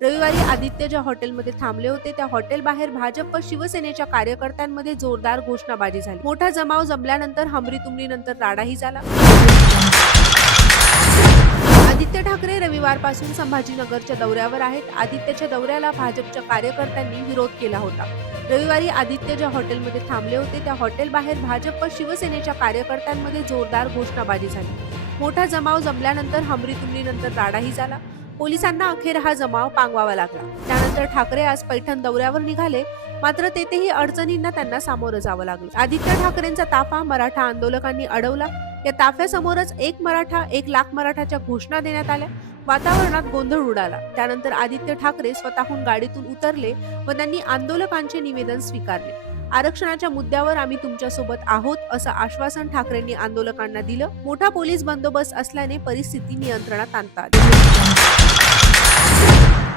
रविवारी आदित्य ज्या हॉटेलमध्ये थांबले होते त्या हॉटेल बाहेर भाजप व शिवसेनेच्या कार्यकर्त्यांमध्ये जोरदार घोषणाबाजी झाली. मोठा जमाव जमल्यानंतर हमरी तुमरीनंतर राडाही झाला. आदित्य ठाकरे रविवारपासून संभाजीनगरच्या दौऱ्यावर आहेत. आदित्यच्या दौऱ्याला भाजपच्या कार्यकर्त्यांनी विरोध केला होता. रविवारी आदित्य ज्या हॉटेलमध्ये थांबले होते त्या हॉटेल बाहेर भाजप व शिवसेनेच्या कार्यकर्त्यांमध्ये जोरदार घोषणाबाजी झाली. मोठा जमाव जमल्यानंतर हमरी तुमरीनंतर राडाही झाला. पोलिसांना अखेर हा जमाव पांगवावा लागला. त्यानंतर ठाकरे आज पैठण दौऱ्यावर निघाले. मात्र तेथेही अडचणींना त्यांना सामोरं जावं लागलं. आदित्य ठाकरेंचा ताफा मराठा आंदोलकांनी अडवला. या ताफ्यासमोरच एक मराठा एक लाख मराठाच्या घोषणा देण्यात आल्या. वातावरणात गोंधळ उडाला. त्यानंतर आदित्य ठाकरे स्वतःहून गाडीतून उतरले व त्यांनी आंदोलकांचे निवेदन स्वीकारले. आरक्षणाच्या मुद्द्यावर आम्ही तुमच्यासोबत आहोत असं आश्वासन ठाकरेंनी आंदोलकांना दिलं. मोठा पोलीस बंदोबस्त असल्याने परिस्थिती नियंत्रणात आणतात